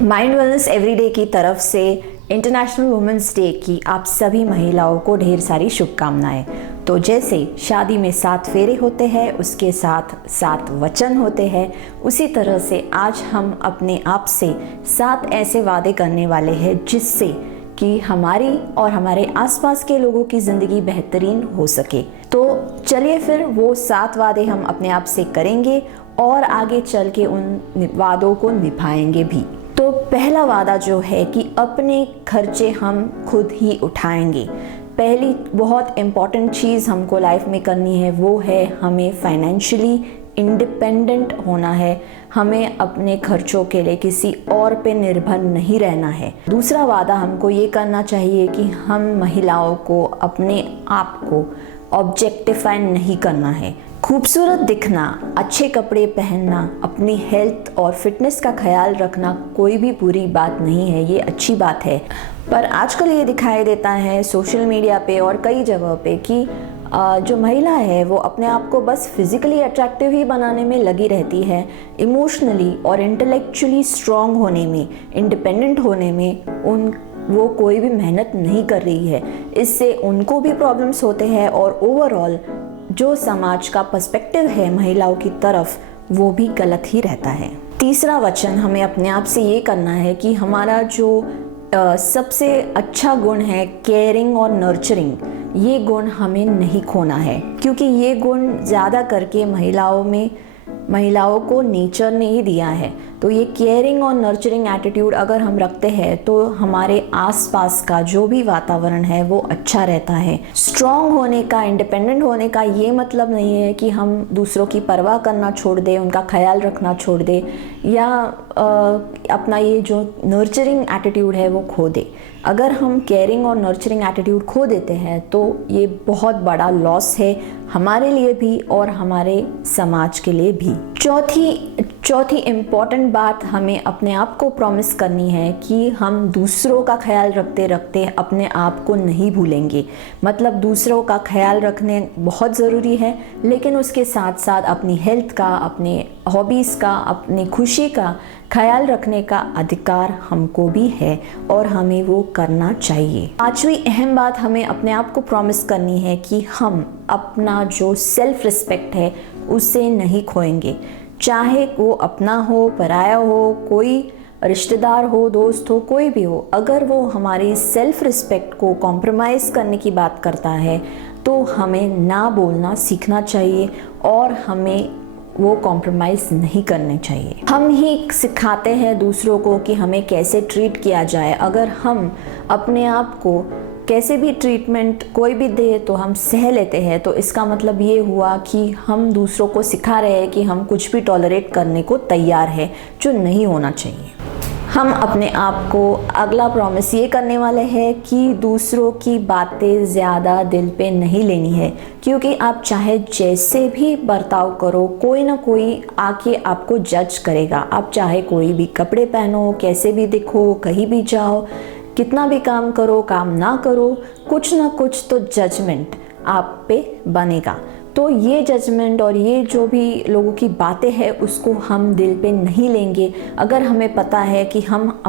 Mind wellness everyday की तरफ से इंटरनेशनल वुमेंस डे की आप सभी महिलाओं को ढेर सारी शुभकामनाएं। तो जैसे शादी में 7 फेरे होते हैं, उसके साथ 7 वचन होते हैं, उसी तरह से आज हम अपने आप से 7 ऐसे वादे करने वाले हैं जिससे कि हमारी और हमारे आसपास के लोगों की ज़िंदगी बेहतरीन हो सके। तो चलिए फिर वो 7 वादे हम अपने आप से करेंगे और आगे चल के उन वादों को निभाएंगे भी। तो पहला वादा जो है कि अपने खर्चे हम खुद ही उठाएंगे। पहली बहुत इम्पॉर्टेंट चीज़ हमको लाइफ में करनी है वो है हमें फाइनेंशियली इंडिपेंडेंट होना है। हमें अपने खर्चों के लिए किसी और पे निर्भर नहीं रहना है। दूसरा वादा हमको ये करना चाहिए कि हम महिलाओं को अपने आप को ऑब्जेक्टिफाई नहीं करना है। खूबसूरत दिखना, अच्छे कपड़े पहनना, अपनी हेल्थ और फिटनेस का ख्याल रखना कोई भी बुरी बात नहीं है, ये अच्छी बात है। पर आजकल ये दिखाई देता है सोशल मीडिया पे और कई जगह पे कि जो महिला है वो अपने आप को बस फिजिकली अट्रैक्टिव ही बनाने में लगी रहती है। इमोशनली और इंटेलेक्चुअली स्ट्रांग होने में, इंडिपेंडेंट होने में वो कोई भी मेहनत नहीं कर रही है। इससे उनको भी प्रॉब्लम्स होते हैं और ओवरऑल जो समाज का पर्सपेक्टिव है महिलाओं की तरफ वो भी गलत ही रहता है। तीसरा वचन हमें अपने आप से ये करना है कि हमारा जो सबसे अच्छा गुण है केयरिंग और नर्चरिंग, ये गुण हमें नहीं खोना है, क्योंकि ये गुण ज़्यादा करके महिलाओं को नेचर ने ही दिया है। तो ये केयरिंग और नर्चरिंग एटीट्यूड अगर हम रखते हैं तो हमारे आसपास का जो भी वातावरण है वो अच्छा रहता है। स्ट्रॉन्ग होने का, इंडिपेंडेंट होने का ये मतलब नहीं है कि हम दूसरों की परवाह करना छोड़ दें, उनका ख्याल रखना छोड़ दें या अपना ये जो नर्चरिंग एटीट्यूड है वो खो दें। अगर हम केयरिंग और नर्चरिंग एटीट्यूड खो देते हैं तो ये बहुत बड़ा लॉस है हमारे लिए भी और हमारे समाज के लिए भी। चौथी इम्पॉर्टेंट बात हमें अपने आप को प्रॉमिस करनी है कि हम दूसरों का ख्याल रखते रखते अपने आप को नहीं भूलेंगे। मतलब दूसरों का ख्याल रखने बहुत ज़रूरी है, लेकिन उसके साथ साथ अपनी हेल्थ का, अपने हॉबीज़ का, अपनी खुशी का ख्याल रखने का अधिकार हमको भी है और हमें वो करना चाहिए। 5वीं अहम बात हमें अपने आप को प्रॉमिस करनी है कि हम अपना जो सेल्फ रिस्पेक्ट है उसे नहीं खोएंगे। चाहे वो अपना हो, पराया हो, कोई रिश्तेदार हो, दोस्त हो, कोई भी हो, अगर वो हमारी सेल्फ रिस्पेक्ट को कॉम्प्रोमाइज़ करने की बात करता है तो हमें ना बोलना सीखना चाहिए और हमें वो कॉम्प्रोमाइज़ नहीं करने चाहिए। हम ही सिखाते हैं दूसरों को कि हमें कैसे ट्रीट किया जाए। अगर हम अपने आप को कैसे भी ट्रीटमेंट कोई भी दे तो हम सह लेते हैं, तो इसका मतलब ये हुआ कि हम दूसरों को सिखा रहे हैं कि हम कुछ भी टॉलरेट करने को तैयार है, जो नहीं होना चाहिए। हम अपने आप को अगला प्रॉमिस ये करने वाले हैं कि दूसरों की बातें ज़्यादा दिल पे नहीं लेनी है, क्योंकि आप चाहे जैसे भी बर्ताव करो कोई ना कोई आके आपको जज करेगा। आप चाहे कोई भी कपड़े पहनो, कैसे भी दिखो, कहीं भी जाओ, कितना भी काम करो, काम ना करो, कुछ ना कुछ तो जजमेंट आप पे बनेगा। तो ये जजमेंट और ये जो भी लोगों की बातें हैं उसको हम दिल पे नहीं लेंगे। अगर हमें पता है कि हम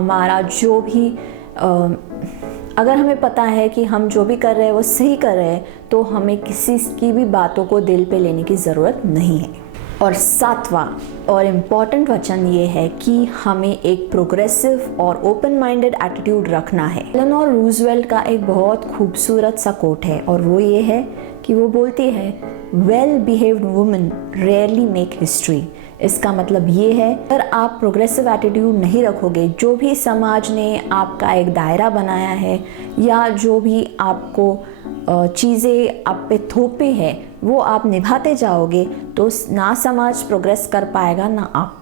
जो भी कर रहे हैं वो सही कर रहे हैं, तो हमें किसी की भी बातों को दिल पे लेने की ज़रूरत नहीं है। और 7वां और इम्पॉर्टेंट वचन ये है कि हमें एक प्रोग्रेसिव और ओपन माइंडेड एटीट्यूड रखना है। एलेनोर रूजवेल्ट का एक बहुत खूबसूरत सा कोट है और वो ये है कि वो बोलती है, well behaved women rarely make history. इसका मतलब ये है, अगर आप प्रोग्रेसिव एटीट्यूड नहीं रखोगे, जो भी समाज ने आपका एक दायरा बनाया है या जो भी आपको चीज़ें आप पे थोपे हैं वो आप निभाते जाओगे, तो ना समाज प्रोग्रेस कर पाएगा ना आप।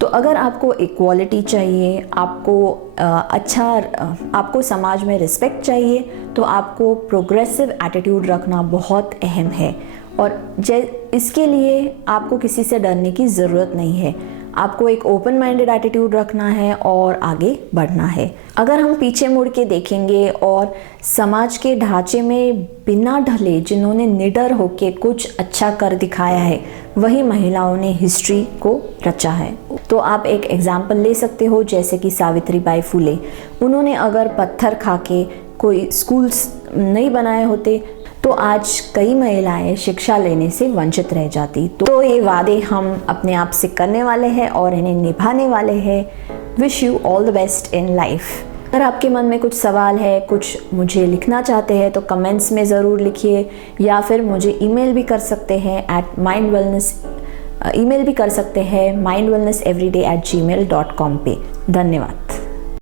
तो अगर आपको इक्वालिटी चाहिए, आपको समाज में रिस्पेक्ट चाहिए, तो आपको प्रोग्रेसिव एटीट्यूड रखना बहुत अहम है। और इसके लिए आपको किसी से डरने की ज़रूरत नहीं है। आपको एक ओपन माइंडेड एटीट्यूड रखना है और आगे बढ़ना है। अगर हम पीछे मुड़ के देखेंगे और समाज के ढांचे में बिना ढले जिन्होंने निडर होकर कुछ अच्छा कर दिखाया है, वही महिलाओं ने हिस्ट्री को रचा है। तो आप एक एग्जाम्पल ले सकते हो, जैसे कि सावित्रीबाई फुले। उन्होंने अगर पत्थर खा के कोई स्कूल्स नहीं बनाए होते तो आज कई महिलाएं शिक्षा लेने से वंचित रह जाती। तो ये वादे हम अपने आप से करने वाले हैं और इन्हें निभाने वाले हैं। Wish you all the best in life. अगर आपके मन में कुछ सवाल है, कुछ मुझे लिखना चाहते हैं तो कमेंट्स में ज़रूर लिखिए, या फिर मुझे ईमेल भी कर सकते हैं mindwellnesseveryday@gmail.com पे। धन्यवाद।